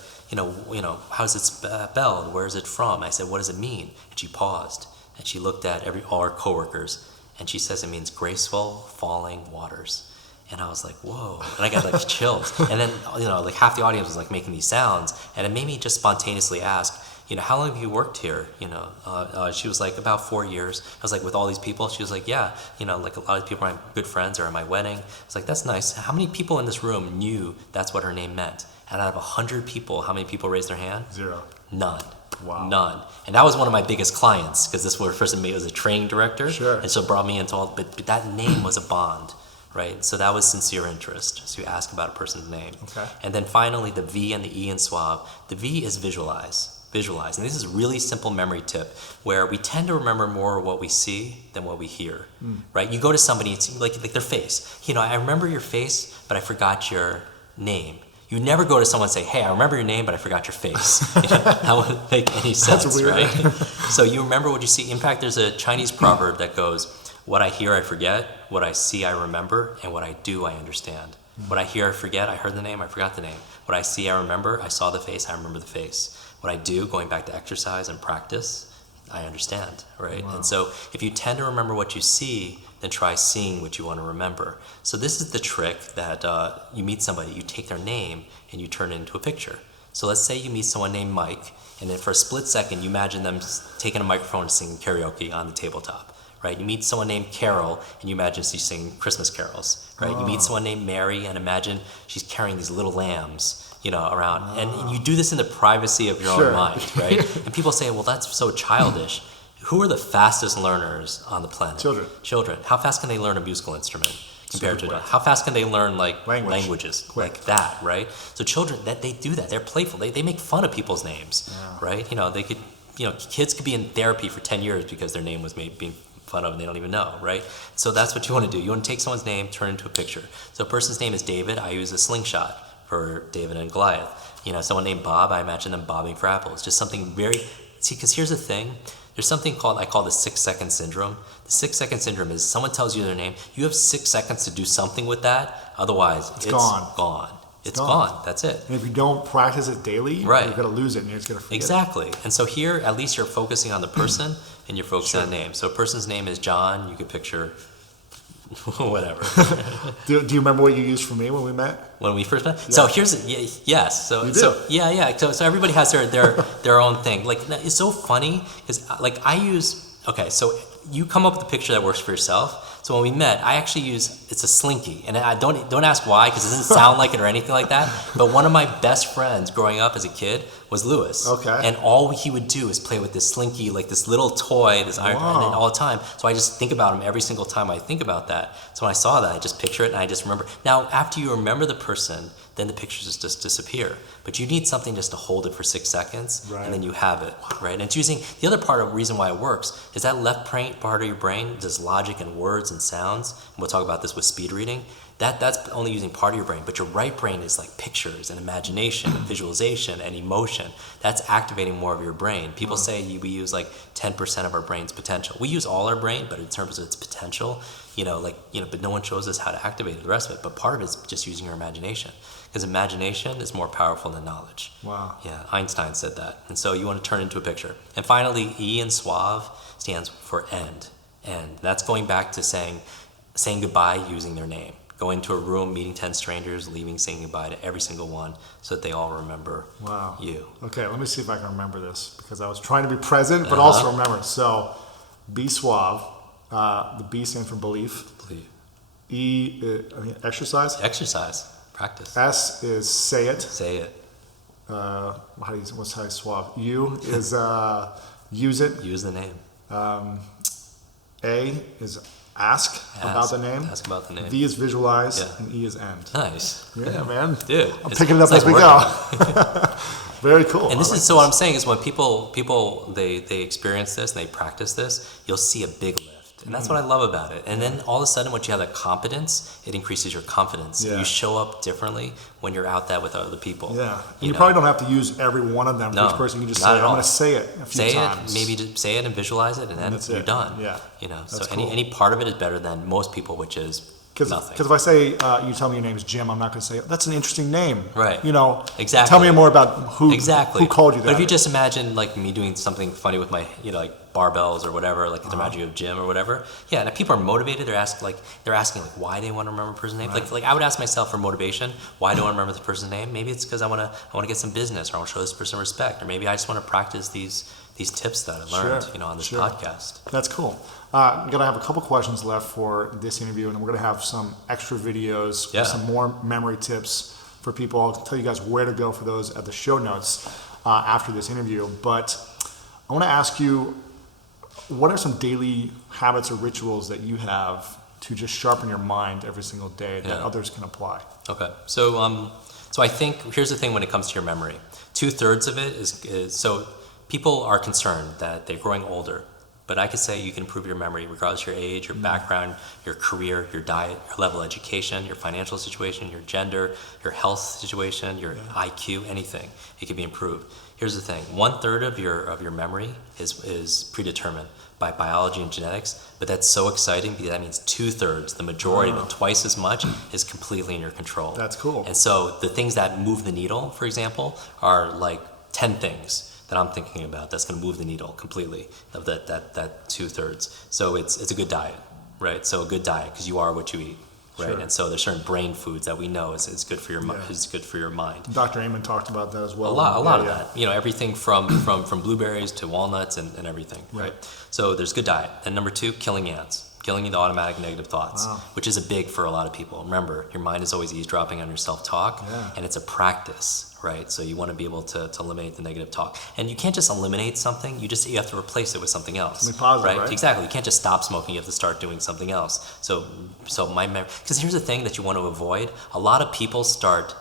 how's it spelled? Where is it from? I said, what does it mean? And she paused and she looked at all our coworkers and she says it means graceful falling waters. And I was like, whoa. And I got like chills. And then, like half the audience was like making these sounds. And it made me just spontaneously ask, how long have you worked here? She was like, about 4 years. I was like, with all these people? She was like, yeah, like a lot of people are my good friends or at my wedding. I was like, that's nice. How many people in this room knew that's what her name meant? And out of 100 people, how many people raised their hand? 0. None. Wow. None. And that was one of my biggest clients because this person was a training director. Sure. And so brought me into all, but that name was a bond, right? So that was sincere interest. So you ask about a person's name. Okay. And then finally, the V and the E in SWAB. The V is visualize. And this is a really simple memory tip where we tend to remember more what we see than what we hear, right? You go to somebody, it's like their face. I remember your face, but I forgot your name. You never go to someone and say, hey, I remember your name, but I forgot your face. That wouldn't make any sense, That's weird. right? So you remember what you see. In fact, there's a Chinese proverb that goes, what I hear, I forget. What I see, I remember. And what I do, I understand. What I hear, I forget. I heard the name, I forgot the name. What I see, I remember. I saw the face, I remember the face. What I do, going back to exercise and practice, I understand, right? Wow. And so if you tend to remember what you see, then try seeing what you want to remember. So this is the trick that you meet somebody, you take their name and you turn it into a picture. So let's say you meet someone named Mike, and then for a split second, you imagine them taking a microphone and singing karaoke on the tabletop, right? You meet someone named Carol, and you imagine she's singing Christmas carols, right? You meet someone named Mary, and imagine she's carrying these little lambs, around. And you do this in the privacy of your own mind, right? And people say, well, that's so childish. Who are the fastest learners on the planet? Children. How fast can they learn a musical instrument compared to adults? How fast can they learn languages Quick. like that, right? So children, they do that. They're playful. They make fun of people's names, right? They could, kids could be in therapy for 10 years because their name was being fun of and they don't even know, right? So that's what you want to do. You want to take someone's name, turn it into a picture. So a person's name is David. I use a slingshot. for David and Goliath. Someone named Bob, I imagine them bobbing for apples. Just something see, because here's the thing. There's something I call the 6-second syndrome. The 6-second syndrome is someone tells you their name, you have 6 seconds to do something with that, otherwise it's gone. It's gone. That's it. And if you don't practice it daily, you're going to lose it and you're just going to forget Exactly. And so here, at least you're focusing on the person and you're focusing on the name. So a person's name is John, you could picture whatever. Do you remember what you used for me when we met? When we first met? Yeah. So here's yes. So you so yeah. So everybody has their own thing. Like, it's so funny because so you come up with a picture that works for yourself. So when we met, I actually it's a slinky, and I don't ask why, because it doesn't sound like it or anything like that. But one of my best friends growing up as a kid was Lewis. Okay. And all he would do is play with this slinky, like this little toy, this iron, and then all the time. So I just think about him every single time I think about that. So when I saw that, I just picture it and I just remember. Now, after you remember the person, then the pictures just disappear. But you need something just to hold it for 6 seconds, and then you have it, right? And it's using the other part of the reason why it works is that left part of your brain does logic and words and sounds. And we'll talk about this with speed reading. That's only using part of your brain, but your right brain is like pictures and imagination and visualization and emotion. That's activating more of your brain. People say we use like 10% of our brain's potential. We use all our brain, but in terms of its potential, but no one shows us how to activate the rest of it. But part of it is just using your imagination, because imagination is more powerful than knowledge. Wow. Yeah, Einstein said that. And so you want to turn into a picture. And finally, E in suave stands for end. And that's going back to saying goodbye using their name. Go into a room, meeting 10 strangers, leaving, saying goodbye to every single one so that they all remember you. Okay, let me see if I can remember this, because I was trying to be present, but also remember. So, be suave. The B stands for belief. E, exercise. Exercise. Practice. S is say it. Say it. What's how suave? U is use it. Use the name. A is ask about the name. Ask about the name. V is visualize, and E is end. Nice. Yeah, man. Dude. I'm picking it up as we go. Very cool. And this is so what I'm saying is when people they experience this and they practice this, you'll see a big lift. And that's what I love about it. And then all of a sudden, once you have that competence, it increases your confidence. Yeah. You show up differently when you're out there with other people. Yeah. You probably don't have to use every one of them for each person. You can just say, I'm going to say it a few times. Maybe just say it and visualize it, and then you're done. Yeah. So cool. any part of it is better than most people, which is nothing. Because if I say, you tell me your name is Jim, I'm not going to say, that's an interesting name. Right. Exactly. Tell me more about who called you that. But if you just imagine like me doing something funny with my, like barbells or whatever, like the magic of Jim or whatever. Yeah, and if people are motivated, they're asking why they want to remember a person's name. Like I would ask myself for motivation, why do I want to remember this person's name? Maybe it's because I want to get some business, or I want to show this person respect, or maybe I just want to practice these tips that I learned, on this podcast. That's cool. I'm going to have a couple questions left for this interview, and we're going to have some extra videos with some more memory tips for people. I'll tell you guys where to go for those at the show notes after this interview. But I want to ask you, what are some daily habits or rituals that you have to just sharpen your mind every single day that others can apply? Okay. So I think here's the thing when it comes to your memory. 2/3 of it is so people are concerned that they're growing older. But I could say you can improve your memory regardless of your age, your background, your career, your diet, your level of education, your financial situation, your gender, your health situation, your IQ, anything. It can be improved. Here's the thing. 1/3 of your memory is predetermined by biology and genetics, but that's so exciting because that means 2/3, the majority, twice as much, is completely in your control. That's cool. And so the things that move the needle, for example, are like 10 things that I'm thinking about that's going to move the needle completely of that 2/3. So it's a good diet, right? So a good diet, because you are what you eat, right? Sure. And so there's certain brain foods that we know is good for your is good for your mind. Dr. Amen talked about that as well. A lot of that. Everything from blueberries to walnuts and everything, right? So there's good diet. And number 2, killing ants. Killing the automatic negative thoughts, which is a big for a lot of people. Remember, your mind is always eavesdropping on your self-talk, and it's a practice, right? So you want to be able to eliminate the negative talk. And you can't just eliminate something, you have to replace it with something else. Something positive, right? Exactly. You can't just stop smoking, you have to start doing something else. So because here's the thing that you want to avoid. A lot of people start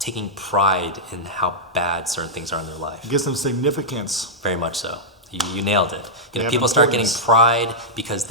taking pride in how bad certain things are in their life. It gives them significance. Very much so. You nailed it. They have People start getting importance. pride because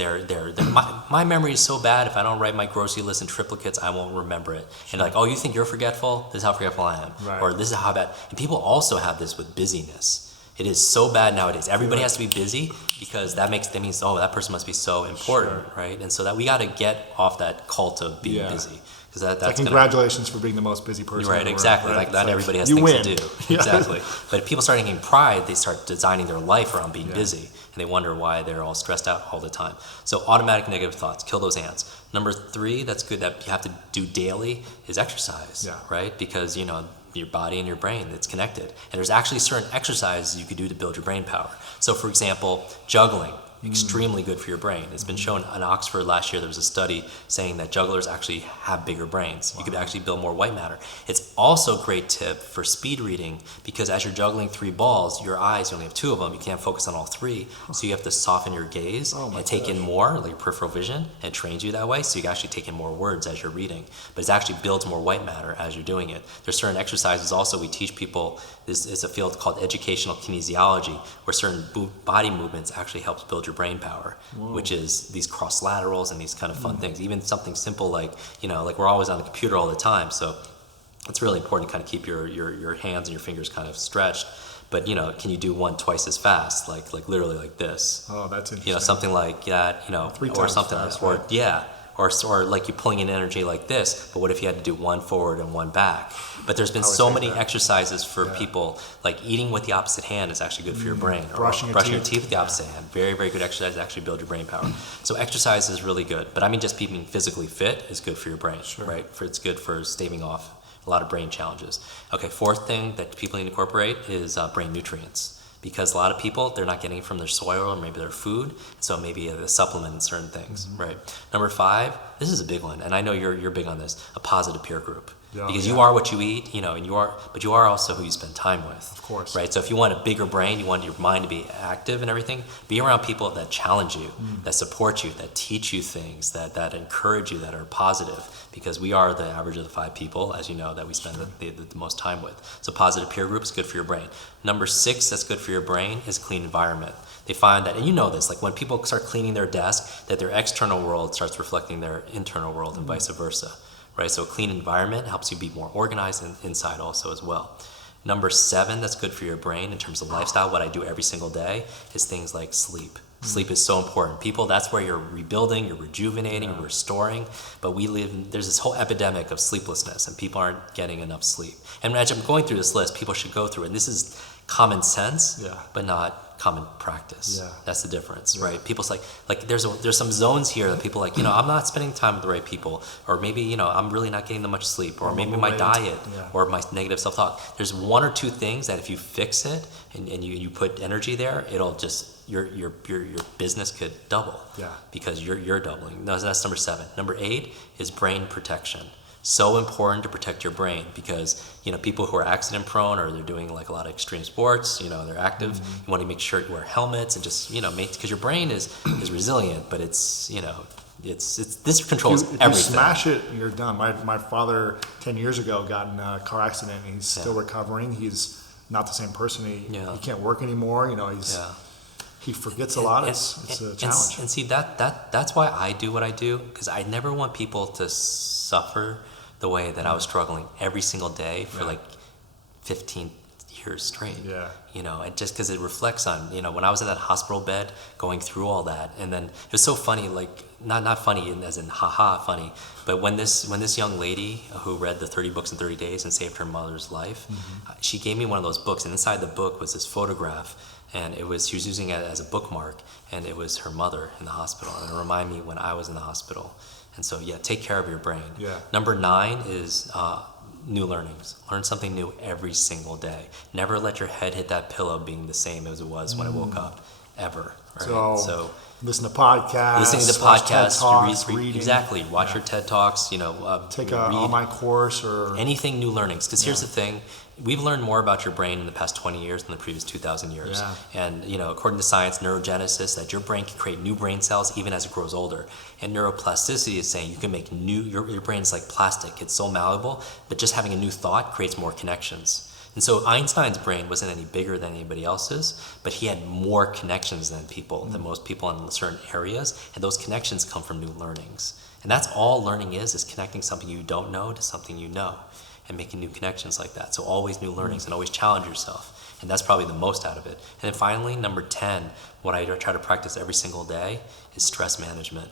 my memory is so bad. If I don't write my grocery list in triplicates, I won't remember it. And like, oh, you think you're forgetful? This is how forgetful I am. Right. Or this is how bad. And people also have this with busyness. It is so bad nowadays. Everybody has to be busy because that means, oh, that person must be so important, right? And so that we got to get off that cult of being busy. Because that's like congratulations for being the most busy person. Right, in the exactly. world, right? Like not everybody has you things win. to do. Yeah. Exactly. But if people start getting pride, they start designing their life around being busy, and they wonder why they're all stressed out all the time. So automatic negative thoughts, kill those ants. Number 3, that's good that you have to do daily is exercise. Right, because your body and your brain, it's connected. And there's actually certain exercises you could do to build your brain power. So for example, juggling. Extremely good for your brain. It's been shown in Oxford last year, there was a study saying that jugglers actually have bigger brains. You could actually build more white matter. It's also a great tip for speed reading because as you're juggling 3 balls, your eyes, you only have 2 of them, you can't focus on all 3. So you have to soften your gaze and take in more, like peripheral vision, and it trains you that way. So you can actually take in more words as you're reading. But it actually builds more white matter as you're doing it. There's certain exercises also we teach people. This is a field called educational kinesiology, where certain body movements actually helps build your brain power, which is these cross laterals and these kind of fun things. Even something simple like, like we're always on the computer all the time. So it's really important to kind of keep your hands and your fingers kind of stretched. But, can you do one twice as fast? Like literally like this. Oh, that's interesting. Something like that, 3 or times something fast, like, right? or like you pulling in energy like this, but what if you had to do 1 forward and 1 back? But there's been so many exercises for people, like eating with the opposite hand is actually good for your brain. Brushing or brushing your teeth with the opposite hand. Very, very good exercise to actually build your brain power. So exercise is really good. But I mean, just being physically fit is good for your brain, right? It's good for staving off a lot of brain challenges. Okay, 4th thing that people need to incorporate is brain nutrients. Because a lot of people, they're not getting it from their soil or maybe their food, so maybe a supplement in certain things, right? Number 5, this is a big one, and I know you're big on this, a positive peer group. Because you are what you eat, and but you are also who you spend time with. Of course. Right? So if you want a bigger brain, you want your mind to be active and everything, be around people that challenge you, that support you, that teach you things, that encourage you, that are positive. Because we are the average of the 5 people, as you know, that we spend the most time with. So positive peer group is good for your brain. Number 6 that's good for your brain is clean environment. They find that, and you know this, like when people start cleaning their desk, that their external world starts reflecting their internal world and vice versa. Right? So a clean environment helps you be more organized inside also as well. Number 7 that's good for your brain in terms of lifestyle, what I do every single day, is things like sleep. Sleep is so important. People, that's where you're rebuilding, you're rejuvenating, you're restoring. But there's this whole epidemic of sleeplessness and people aren't getting enough sleep. And as I'm going through this list, people should go through it. And this is common sense, but not common practice. That's the difference, right? People's like there's some zones here that people I'm not spending time with the right people, or maybe I'm really not getting that much sleep, or maybe my diet, or my negative self-talk. There's 1 or 2 things that if you fix it and you put energy there, it'll just your business could double. Because you're doubling. No, that's number 7. Number 8 is brain protection. So important to protect your brain because people who are accident prone or they're doing like a lot of extreme sports, they're active. You want to make sure you wear helmets and just because your brain is resilient, but it's this controls if everything. You smash it, you're done. My father 10 years ago got in a car accident. And he's still recovering. He's not the same person. He can't work anymore. He forgets a lot. It's a challenge. And see that's why I do what I do, because I never want people to suffer the way that I was struggling every single day for like 15 years straight. And just because it reflects on when I was in that hospital bed going through all that, and then it was so funny, like not funny as in haha funny, but when this young lady who read the 30 books in 30 days and saved her mother's life, she gave me one of those books, and inside the book was this photograph. And she was using it as a bookmark, and it was her mother in the hospital, and it reminded me when I was in the hospital. And so, take care of your brain. Number 9 is new learnings. Learn something new every single day. Never let your head hit that pillow being the same as it was when I woke up, ever. Right? So listen to podcasts. Listening to podcasts, reading. Exactly. Watch your TED Talks. Take an online course or anything new learnings. Because here's the thing. We've learned more about your brain in the past 20 years than the previous 2,000 years. And, according to science, neurogenesis, that your brain can create new brain cells even as it grows older. And neuroplasticity is saying you can make your brain's like plastic. It's so malleable that just having a new thought creates more connections. And so Einstein's brain wasn't any bigger than anybody else's, but he had more connections than most people in certain areas, and those connections come from new learnings. And that's all learning is connecting something you don't know to something you know, and making new connections like that. So always new learnings, and always challenge yourself. And that's probably the most out of it. And then finally, number 10, what I try to practice every single day is stress management.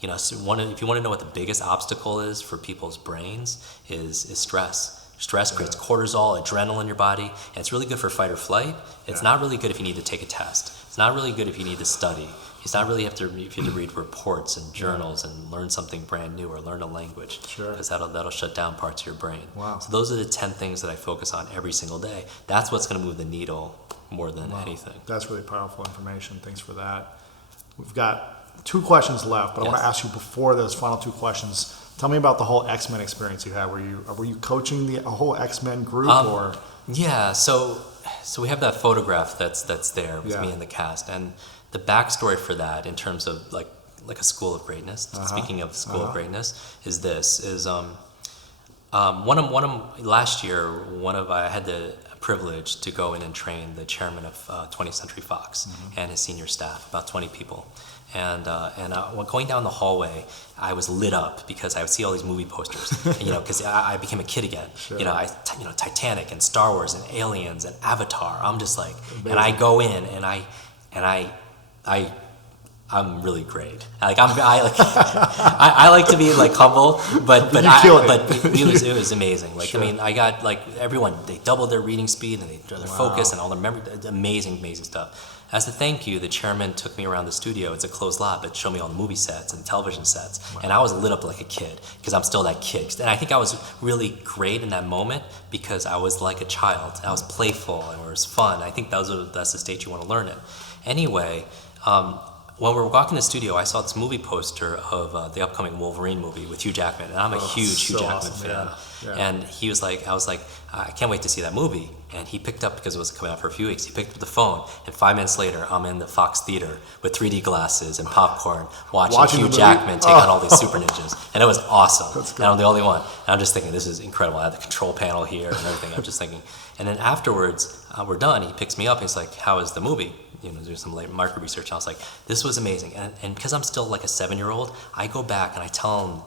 You know, so if you want to know what the biggest obstacle is for people's brains is stress. Stress creates cortisol, adrenaline in your body, and it's really good for fight or flight. It's not really good if you need to take a test. It's not really good if you need to study. It's not really if you have to read reports and journals and learn something brand new or learn a language, because that'll shut down parts of your brain. Wow. So those are the 10 things that I focus on every single day. That's what's going to move the needle more than anything. That's really powerful information. Thanks for that. We've got 2 questions left, but I want to ask you before those final 2 questions. Tell me about the whole X-Men experience you had. Were you coaching a whole X-Men group or? Yeah. So we have that photograph that's there with me and the cast, and the backstory for that, in terms of like a school of greatness. Speaking of school of greatness, is last year I had the privilege to go in and train the chairman of 20th Century Fox and his senior staff, about 20 people. And when going down the hallway, I was lit up because I would see all these movie posters, because I became a kid again. Titanic and Star Wars and Aliens and Avatar. I'm just like, amazing. And I go in and I'm really great. I like to be like humble, but it was amazing. I mean, I got everyone, they doubled their reading speed and their focus and all their memory. Amazing stuff. As a thank you, the chairman took me around the studio. It's a closed lot, but showed me all the movie sets and television sets. And I was lit up like a kid, because I'm still that kid. And I think I was really great in that moment because I was like a child. I was playful and it was fun. I think that's the stage you want to learn in. Anyway, when we were walking in the studio, I saw this movie poster of the upcoming Wolverine movie with Hugh Jackman, and I'm a huge Hugh Jackman fan. Yeah. And he was like, I was like, I can't wait to see that movie. And he picked up, because it was coming out for a few weeks, he picked up the phone, and 5 minutes later, I'm in the Fox Theater with 3D glasses and popcorn, watching Hugh Jackman take on all these super ninjas. And it was awesome. And I'm the only one. And I'm just thinking, this is incredible. I have the control panel here and everything. I'm just thinking. And then afterwards, we're done. He picks me up, and he's like, how is the movie? Do some market research. And I was like, this was amazing. And because I'm still like a 7-year-old, I go back and I tell him,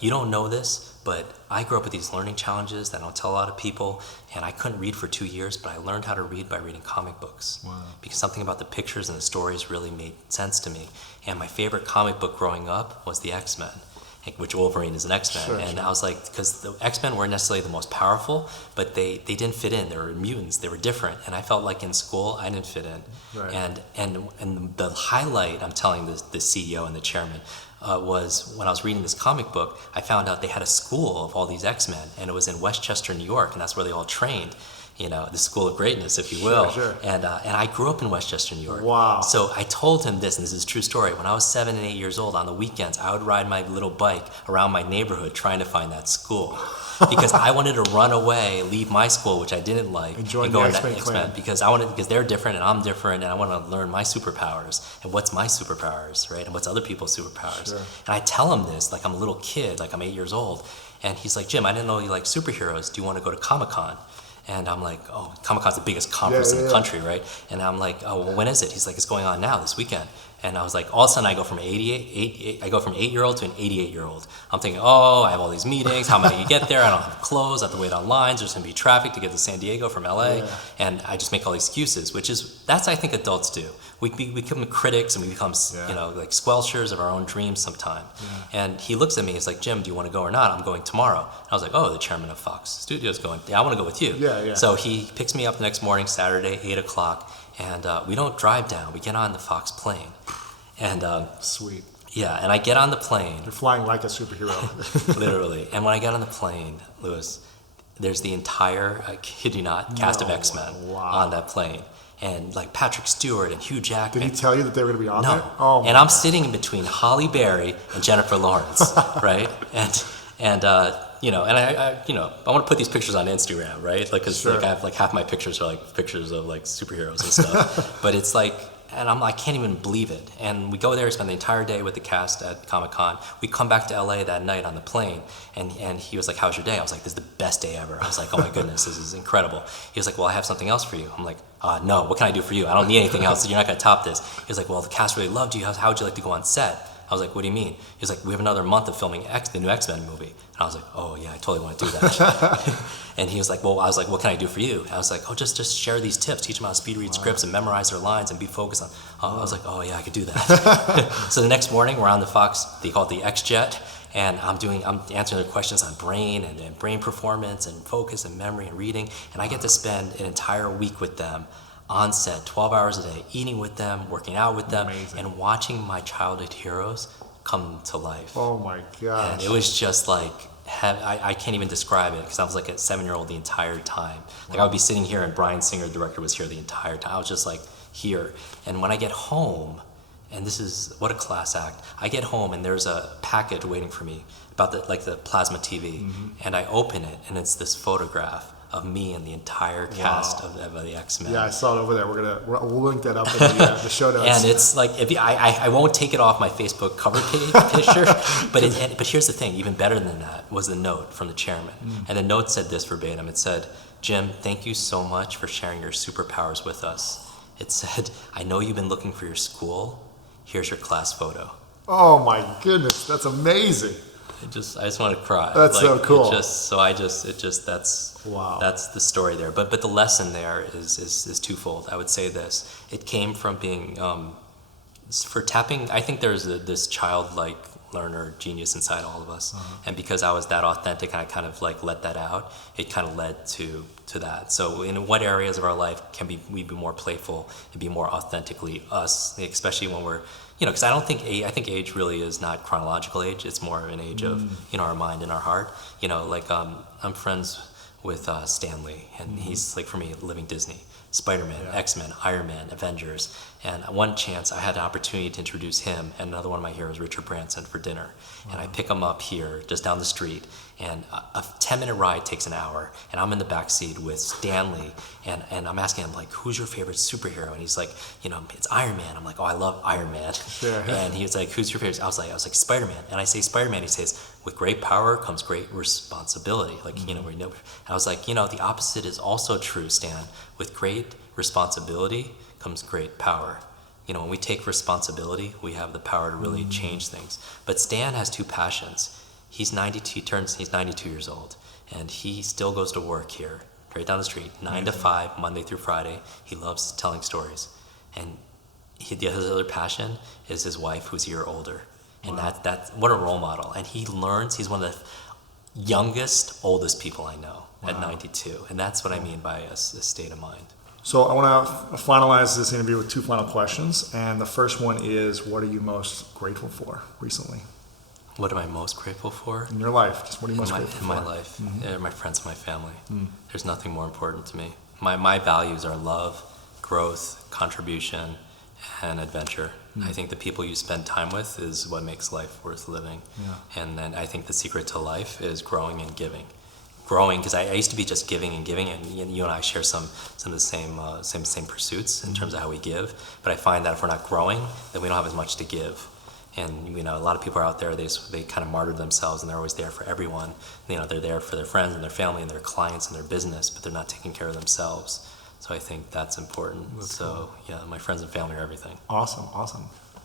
you don't know this, but I grew up with these learning challenges that I don't tell a lot of people, and I couldn't read for 2 years, but I learned how to read by reading comic books. Wow. Because something about the pictures and the stories really made sense to me. And my favorite comic book growing up was the X-Men, which Wolverine is an X-Men. I was like, because the X-Men weren't necessarily the most powerful, but they didn't fit in. They were mutants. They were different. And I felt like in school, I didn't fit in. Right. And the highlight, I'm telling the CEO and the chairman, was when I was reading this comic book, I found out they had a school of all these X-Men, and it was in Westchester, New York, and that's where they all trained. The school of greatness, if you will. Sure. And I grew up in Westchester, New York. Wow. So I told him this, and this is a true story. When I was 7 and 8 years old, on the weekends, I would ride my little bike around my neighborhood trying to find that school. Because I wanted to run away, leave my school, which I didn't like, and go into X-Men, because they're different and I'm different, and I want to learn my superpowers and what's my superpowers, right? And what's other people's superpowers. Sure. And I tell him this like I'm a little kid, like I'm 8 years old, and he's like, Jim, I didn't know you like superheroes. Do you want to go to Comic-Con? And I'm like, oh, Comic-Con's the biggest conference in the country, right? And I'm like, oh, well, when is it? He's like, it's going on now, this weekend. And I was like, all of a sudden I go from 8-year-old to an 88-year-old. I'm thinking, oh, I have all these meetings. How am I going to get there? I don't have clothes. I have to wait on lines. There's going to be traffic to get to San Diego from LA. Yeah. And I just make all these excuses, that's I think adults do. We become critics, and we become, like squelchers of our own dreams sometime. Yeah. And he looks at me, he's like, Jim, do you want to go or not? I'm going tomorrow. And I was like, oh, the chairman of Fox Studios going, yeah, I want to go with you. Yeah. So he picks me up the next morning, Saturday, 8 o'clock. And we don't drive down. We get on the Fox plane. And sweet. Yeah, and I get on the plane. You're flying like a superhero. Literally. And when I get on the plane, Louis, there's the entire, I kid you not, cast of X-Men on that plane. And like Patrick Stewart and Hugh Jackman. Did he tell you that they were going to be on there? Oh, and I'm sitting in between Halle Berry and Jennifer Lawrence, right? And I want to put these pictures on Instagram, right? Like, because I have like half my pictures are like pictures of like superheroes and stuff. But it's like, I can't even believe it. And we go there, spend the entire day with the cast at Comic-Con. We come back to LA that night on the plane, and he was like, how's your day? I was like, this is the best day ever. I was like, oh my goodness, this is incredible. He was like, well, I have something else for you. I'm like, no, what can I do for you? I don't need anything else. You're not going to top this. He was like, well, the cast really loved you. How would you like to go on set? I was like, what do you mean? He was like, we have another month of filming the new X-Men movie. And I was like, oh yeah, I totally want to do that. And he was like, well, I was like, what can I do for you? And I was like, oh, just share these tips, teach them how to speed read scripts and memorize their lines and be focused on. I was like, oh yeah, I could do that. So the next morning we're on the Fox, they call it the X-Jet, and I'm answering their questions on brain and brain performance and focus and memory and reading. And I get to spend an entire week with them on set, 12 hours a day, eating with them, working out with them, and watching my childhood heroes come to life. Oh my gosh. And it was just like, I can't even describe it, because I was like a 7-year-old the entire time. Like I would be sitting here and Bryan Singer, the director, was here the entire time. I was just like here. And when I get home, and this is, what a class act, I get home and there's a package waiting for me about the plasma TV. And I open it and it's this photograph of me and the entire cast of the X-Men. Yeah, I saw it over there. We'll link that up in the show notes. And it's like, I won't take it off my Facebook cover picture, but here's the thing, even better than that was the note from the chairman. And the note said this verbatim. It said, Jim, thank you so much for sharing your superpowers with us. It said, I know you've been looking for your school. Here's your class photo. Oh my goodness, that's amazing. I just want to cry. That's so cool. Wow. That's the story there. But the lesson there is twofold. I would say this. It came from being, for tapping, I think there's this childlike learner genius inside all of us. And because I was that authentic and I kind of like let that out, it kind of led to that. So in what areas of our life can we be more playful and be more authentically us, especially when we're, because I think age really is not chronological age. It's more of an age of, our mind and our heart. I'm friends with Stan Lee, and he's like, for me, living Disney. Spider-Man, X-Men, Iron Man, Avengers. And one chance I had an opportunity to introduce him and another one of my heroes, Richard Branson, for dinner. And I pick him up here, just down the street, and a 10-minute ride takes an hour, and I'm in the back seat with Stan Lee, and I'm asking him, like, who's your favorite superhero? And he's like, it's Iron Man. I'm like, oh, I love Iron Man. And he was like, who's your favorite? I was like, Spider-Man. And I say Spider-Man, he says, with great power comes great responsibility. Like, I was like, the opposite is also true, Stan. With great responsibility comes great power. When we take responsibility, we have the power to really change things. But Stan has two passions. He's 92 years old, and he still goes to work here, right down the street, 9 to 5, Monday through Friday. He loves telling stories. And his other passion is his wife, who's a year older. And that's what a role model. And he learns, he's one of the youngest, oldest people I know at 92. And that's what I mean by a state of mind. So I want to finalize this interview with two final questions. And the first one is, what are you most grateful for recently? What am I most grateful for? In your life, just what are you most grateful for? In my life, my friends and my family. There's nothing more important to me. My values are love, growth, contribution, and adventure. I think the people you spend time with is what makes life worth living. And then I think the secret to life is growing and giving. Growing, because I used to be just giving, and you and I share some of the same pursuits in terms of how we give. But I find that if we're not growing, then we don't have as much to give. And a lot of people are out there, they kind of martyr themselves, and they're always there for everyone. They're there for their friends and their family and their clients and their business, but they're not taking care of themselves. So I think that's important. That's cool. Yeah, my friends and family are everything. Awesome.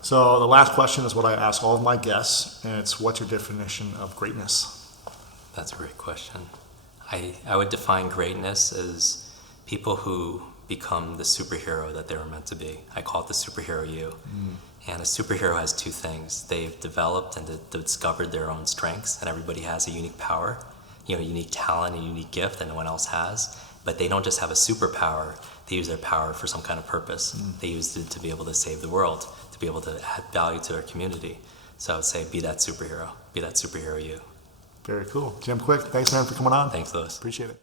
So the last question is what I ask all of my guests, and it's, what's your definition of greatness? That's a great question. I would define greatness as people who become the superhero that they were meant to be. I call it the superhero you. And a superhero has two things. They've developed and discovered their own strengths, and everybody has a unique power, unique talent, a unique gift that no one else has. But they don't just have a superpower, they use their power for some kind of purpose. They use it to be able to save the world, to be able to add value to their community. So I would say, be that superhero you. Very cool. Jim Kwik, thanks man for coming on. Thanks, Louis. Appreciate it.